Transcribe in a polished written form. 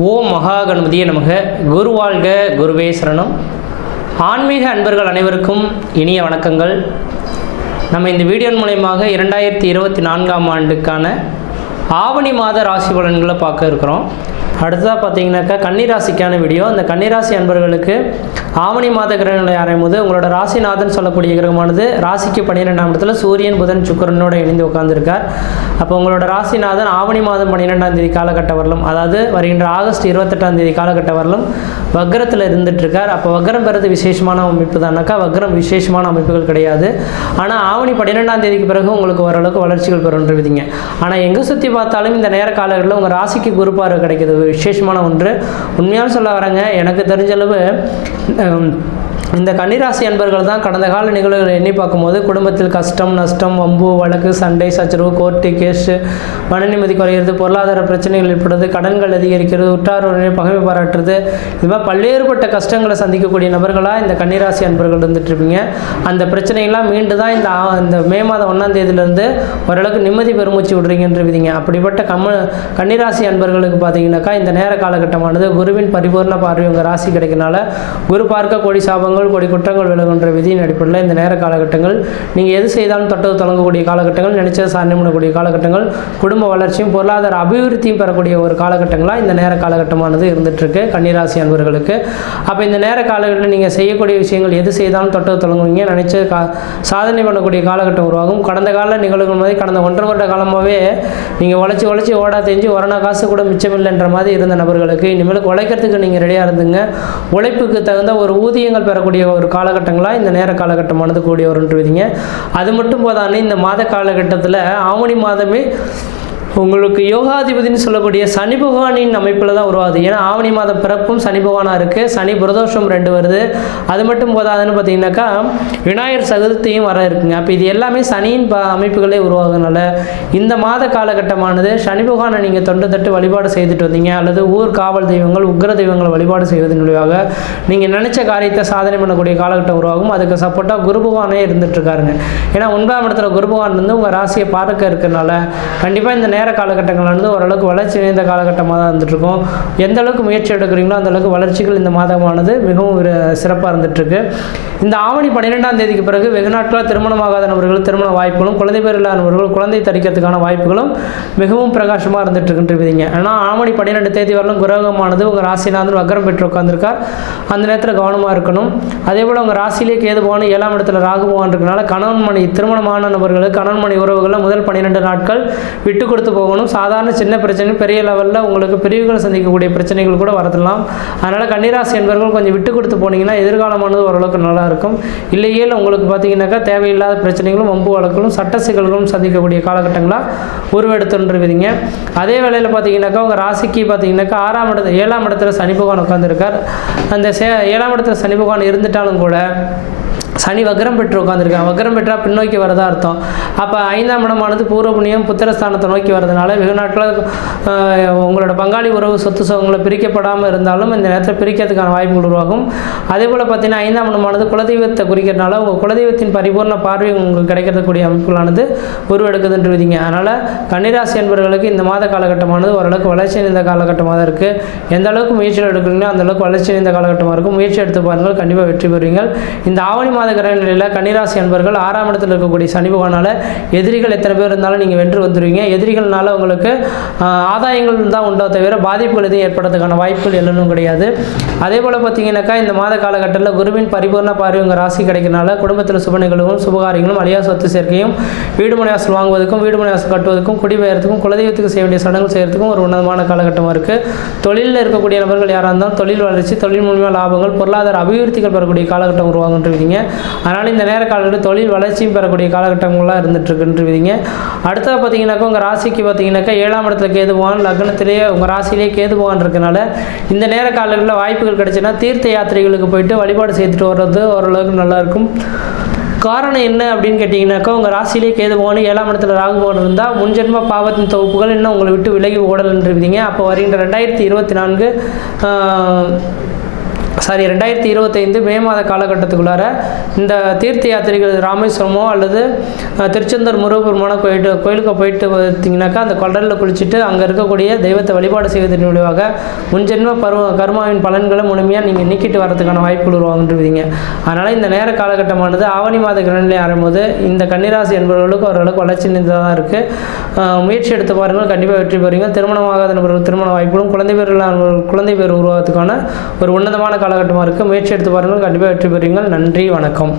ஓம் மகா கணபதியே நமக. குரு வாழ்க, குருவே சரணம். ஆன்மீக அன்பர்கள் அனைவருக்கும் இனிய வணக்கங்கள். நம்ம இந்த வீடியோ மூலயமாக 2024ஆம் ஆண்டுக்கான ஆவணி மாத ராசி பலன்களை பார்க்க இருக்கிறோம். அடுத்ததாக பார்த்தீங்கன்னாக்கா கன்னிராசிக்கான வீடியோ. அந்த கன்னிராசி அன்பர்களுக்கு ஆவணி மாத கிரகங்களை ஆராயும்போது உங்களோட ராசிநாதன் சொல்லக்கூடிய கிரகமானது ராசிக்கு 12ஆம் இடத்துல சூரியன் புதன் சுக்கிரனோடு இணைந்து உட்கார்ந்துருக்கார். அப்போ உங்களோட ராசிநாதன் ஆவணி மாதம் 12ஆம் தேதி காலகட்ட வரலும், அதாவது வருகின்ற ஆகஸ்ட் 28ஆம் தேதி காலகட்ட வரலும் வக்ரத்தில் இருந்துகிட்ருக்கார். அப்போ வக்ரம் பெறது விசேஷமான அமைப்பு தானாக்கா? வக்ரம் விசேஷமான அமைப்புகள் கிடையாது. ஆனால் ஆவணி 12ஆம் தேதிக்கு பிறகு உங்களுக்கு ஓரளவுக்கு வளர்ச்சிகள் பெறுன்றவிதிங்க. ஆனால் எங்கே சுற்றி பார்த்தாலும் இந்த நேர காலங்களில் உங்கள் ராசிக்கு குரு பார்வை கிடைக்கிது, விசேஷமான ஒன்று. உண்மையாக சொல்ல வரேங்க, எனக்கு தெரிஞ்சளவு இந்த கன்னிராசி அன்பர்கள் தான் கடந்த கால நிகழ்வுகளை எண்ணி பார்க்கும்போது குடும்பத்தில் கஷ்டம், நஷ்டம், வம்பு, வழக்கு, சண்டை, சச்சரவு, கோர்ட்டு கேஸு, மன நிம்மதி குறையிறது, பொருளாதார பிரச்சனைகள் ஏற்படுறது, கடன்கள் அதிகரிக்கிறது, உற்றார் உறவினர் பகைமை பாராட்டுறது, இது மாதிரி பல்வேறுபட்ட கஷ்டங்களை சந்திக்கக்கூடிய நபர்களாக இந்த கன்னிராசி அன்பர்கள் இருந்துகிட்ருப்பீங்க. அந்த பிரச்சனைகள்லாம் மீண்டு தான் இந்த மே மாதம் 1ஆம் தேதியிலேருந்து ஓரளவுக்கு நிம்மதி பெருமூச்சு விடுறீங்கன்றவிதிங்க. அப்படிப்பட்ட கன்னிராசி அன்பர்களுக்கு பார்த்தீங்கன்னாக்கா இந்த நேர காலகட்டமானது குருவின் பரிபூர்ண பார்வை உங்கள் ராசி கிடைக்கிறனால குரு பார்க்க கோடி சாபங்கள் கோடி குற்றங்கள் விலகுன்ற விதியின் அடிப்படையில் இந்த நேர காலகட்டங்கள் நீங்கள் எது செய்தாலும் தொட்டது தொடங்கக்கூடிய காலகட்டங்கள், நினைச்சது சாதனை பண்ணக்கூடிய காலகட்டங்கள், குடும்ப வளர்ச்சியும் பொருளாதார அபிவிருத்தியும் பெறக்கூடிய ஒரு காலகட்டங்களாக இந்த நேர காலகட்டமானது இருந்துகிட்ருக்கு கன்னிராசி அன்பர்களுக்கு. அப்போ இந்த நேர காலகட்டத்தில் நீங்கள் செய்யக்கூடிய விஷயங்கள் எது செய்தாலும் தொட்டது தொடங்குவீங்க, நினைச்சது சாதனை பண்ணக்கூடிய காலகட்டம் உருவாகும். கடந்த கால நிகழ்வுகள் மாதிரி கடந்த 1.5 வருட காலமாகவே நீங்கள் உழைச்சி ஓடா தெரிஞ்சு ஒரணா காசு கூட மிச்சமில்லைன்ற மாதிரி இருந்த நபர்களுக்கு இனிமேல் உழைக்கிறதுக்கு நீங்கள் ரெடியாக இருந்துங்க. உழைப்புக்கு தகுந்த ஒரு ஊதியங்கள் பெறக்கூடிய ஒரு காலகட்டங்களாக இந்த நேர காலகட்டமானது கூடிய வருன்றவிதிங்க. அது மட்டும் போதானே இந்த மாத காலகட்டத்தில் ஆவணி மாதமே உங்களுக்கு யோகாதிபதினு சொல்லக்கூடிய சனி பகவானின் அமைப்பில் தான் உருவாகுது. ஏன்னா ஆவணி மாதம் பிறப்பும் சனி பகவானாக இருக்குது, சனி பிரதோஷம் 2 வருது. அது மட்டும் போதாதுன்னு பார்த்தீங்கன்னாக்கா விநாயகர் சதுர்த்தியும் வர இருக்குங்க. அப்போ இது எல்லாமே சனியின் அமைப்புகளே உருவாகுதுனால இந்த மாத காலகட்டமானது சனி பகவானை நீங்கள் தொண்டு தட்டு வழிபாடு செய்துட்டு வந்தீங்க, அல்லது ஊர் காவல் தெய்வங்கள் உக்ர தெய்வங்களை வழிபாடு செய்வதன் மூலியமாக நீங்கள் நினச்ச காரியத்தை சாதனை பண்ணக்கூடிய காலகட்டம் உருவாகும். அதுக்கு சப்போர்ட்டாக குரு பகவானே இருந்துகிட்ருக்காருங்க. ஏன்னா 9ஆம் இடத்துல குரு பகவான் வந்து உங்கள் ராசியை பார்க்க இருக்கிறனால கண்டிப்பாக இந்த நேர காலகட்டங்களானது ஓரளவுக்கு வளர்ச்சி நிறைந்த காலகட்டமாக தான் இருந்துகிட்ருக்கும். எந்த அளவுக்கு முயற்சி எடுக்கிறீங்களோ அந்த அளவுக்கு வளர்ச்சிகள் இந்த மாதமானது மிகவும் சிறப்பாக இருந்துகிட்ருக்கு. இந்த ஆவணி 12ஆம் தேதிக்கு பிறகு வெகு நாட்களாக திருமணமாகாத நபர்கள் திருமண வாய்ப்புகளும், குழந்தை பேர் இல்லாத நபர்கள் குழந்தை தரிக்கிறதுக்கான வாய்ப்புகளும் மிகவும் பிரகாசமாக இருந்துகிட்ருக்குன்றீங்க. ஆனால் ஆவணி 12 தேதி வரலும் கிரகமானது உங்கள் ராசிநாதன் வக்ரம் பெற்று உட்கார்ந்துருக்கார். அந்த நேரத்தில் கவனமாக இருக்கணும். அதே போல் உங்கள் ராசியிலே கேது பகவான் 7ஆம் இடத்துல ராகு பகவான் இருக்கனால கணவன் மணி திருமணமான நபர்களுக்கு கணவன் மணி உறவுகளில் முதல் 12 நாட்கள் விட்டு கொடுத்து போகணும். சாதாரண சின்ன பிரச்சனை பெரிய லெவலில் உங்களுக்கு பிரிவுகள் சந்திக்கக்கூடிய பிரச்சனைகள் கூட வரலாம். அதனால் கன்னிராசி என்பவர்கள் கொஞ்சம் விட்டு கொடுத்து போனீங்கன்னா எதிர்காலமானது ஓரளவுக்கு நல்லா இருக்கும். இல்லையே உங்களுக்கு பார்த்தீங்கன்னாக்கா தேவையில்லாத பிரச்சனைகளும் வம்பு வழக்குகளும் சட்ட சிக்கல்களும் சந்திக்கக்கூடிய காலகட்டங்களாக உருவெடுத்துருவீங்க. அதே வேளையில் பார்த்தீங்கன்னாக்கா உங்கள் ராசிக்கு பார்த்தீங்கன்னாக்கா 7ஆம் இடத்துல சனி பகவான் உட்காந்துருக்கார். அந்த 7ஆம் இடத்துல சனி பகவான் இருந்துட்டாலும் கூட சனி வக்ரம் பெற்று உட்காந்துருக்காங்க. வக்ரம் பெற்றால் பின்னோக்கி வரதா அர்த்தம். அப்போ 5ஆம் இடமானது பூர்வ புண்ணியம் புத்திரஸ்தானத்தை நோக்கி வரதுனால வெகு நாட்கள் உங்களோட பங்காளி உறவு சொத்து சுகங்களை பிரிக்கப்படாமல் இருந்தாலும் இந்த நேரத்தில் பிரிக்கிறதுக்கான வாய்ப்புகள் உருவாகும். அதே போல் பார்த்தீங்கன்னா 5ஆம் இடமானது குலதெய்வத்தை குறிக்கிறதுனால உங்கள் குலதெய்வத்தின் பரிபூர்ண பார்வை உங்களுக்கு கிடைக்கிறதுக்கூடிய அமைப்புகளானது உருவெடுக்குதுன்றீங்க. அதனால் கன்னிராசி என்பவர்களுக்கு இந்த மாத காலகட்டமானது ஓரளவுக்கு வளர்ச்சி அடைந்த காலகட்டமாக தான் இருக்குது. எந்த அளவுக்கு முயற்சிகள் எடுக்கிறீங்களோ அந்த அளவுக்கு வளர்ச்சி அடைந்த காலகட்டமாக இருக்கும். முயற்சி எடுத்து பாருங்கள், கண்டிப்பாக வெற்றி பெறுவீர்கள். இந்த ஆவணி மாத கிரக நிலையில் கன்னிராசி அன்பர்கள் 6ஆம் இடத்தில் இருக்கக்கூடிய சனி பகவானால் எதிரிகள் எத்தனை பேர் இருந்தாலும் நீங்கள் வென்று வந்துடுவீங்க. எதிரிகள்னால உங்களுக்கு ஆதாயங்கள் தான் உண்டோ தவிர பாதிப்புகள் எதுவும் ஏற்படுறதுக்கான வாய்ப்புகள் எல்லாம் கிடையாது. அதே போல் பார்த்தீங்கன்னாக்கா இந்த மாத காலகட்டத்தில் குருவின் பரிபூர்ண பார்வை உங்கள் ராசி கிடைக்கிறனால குடும்பத்தில் சுப நிகழ்வுகளும் சுபகாரியங்களும் அழியா சொத்து சேர்க்கையும் வீடு மனைவாசல் வாங்குவதற்கும் வீடு மனைவாசல் கட்டுவதற்கும் குடிபெயர்த்துக்கும் குலதெய்வத்துக்கு செய்ய வேண்டிய சடங்கு செய்கிறதுக்கும் ஒரு உன்னதமான காலகட்டமாக இருக்குது. தொழிலில் இருக்கக்கூடிய நபர்கள் யாராக இருந்தாலும் தொழில் வளர்ச்சி, தொழில் மூலமாக லாபங்கள், பொருளாதார அபிவிருத்திகள் பெறக்கூடிய காலகட்டம் உருவாகுன்றீங்க. அதனால் இந்த நேர காலகட்டத்தில் தொழில் வளர்ச்சியும் பெறக்கூடிய காலகட்டங்களாக இருந்துகிட்ருக்குன்றீங்க. அடுத்தது பார்த்தீங்கன்னாக்கா உங்கள் ராசிக்கு பார்த்தீங்கன்னாக்கா 7ஆம் இடத்துல கேது பகவான், லக்னத்திலேயே உங்கள் ராசியிலேயே கேது பகவான் இருக்கனால இந்த நேர காலங்களில் வாய்ப்புகள் கிடைச்சுன்னா தீர்த்த யாத்திரைகளுக்கு போயிட்டு வழிபாடு செய்துட்டு வர்றது ஓரளவுக்கு நல்லாயிருக்கும். காரணம் என்ன அப்படின்னு கேட்டிங்கனாக்கா உங்கள் ராசியிலே கேது பகவான் 7ஆம் இடத்துல ராகு பகவான் இருந்தால் முன்ஜென்ம பாவத்தின் தொகுப்புகள் இன்னும் உங்களை விட்டு விலகி ஓடலன்றீங்க. அப்போ வருகின்ற 2024 2025 மே மாத காலகட்டத்துக்குள்ளார இந்த தீர்த்த யாத்திரைகள் ராமேஸ்வரமோ அல்லது திருச்செந்தூர் முருகப்பெருமான கோயிலுக்கு போயிட்டு பார்த்தீங்கன்னாக்கா அந்த கடலில் குளிச்சுட்டு அங்கே இருக்கக்கூடிய தெய்வத்தை வழிபாடு செய்வதன் மூலமாக முன்ஜென்ம கர்மாவின் பலன்களை முழுமையாக நீங்கள் நீக்கிட்டு வரதுக்கான வாய்ப்புகள் உருவாகின்றீங்க. அதனால் இந்த நேர காலகட்டமானது ஆவணி மாத கிரகநிலை ஆரம்பும்போது இந்த கன்னிராசி என்பவர்களுக்கு ஓரளவுக்கு வளர்ச்சி தான் இருக்குது. முயற்சி எடுத்து பாருங்கள், கண்டிப்பாக வெற்றி பெறுவீங்க. திருமணமாகாத நபர்கள் திருமண வாய்ப்புகளும் குழந்தை பேர் உருவாகிறதுக்கான ஒரு உன்னதமான காலகட்டமாக இருக்குது. முயற்சி எடுத்து பாருங்கள், கண்டிப்பாக வெற்றி பெறுவீங்கள். நன்றி, வணக்கம்.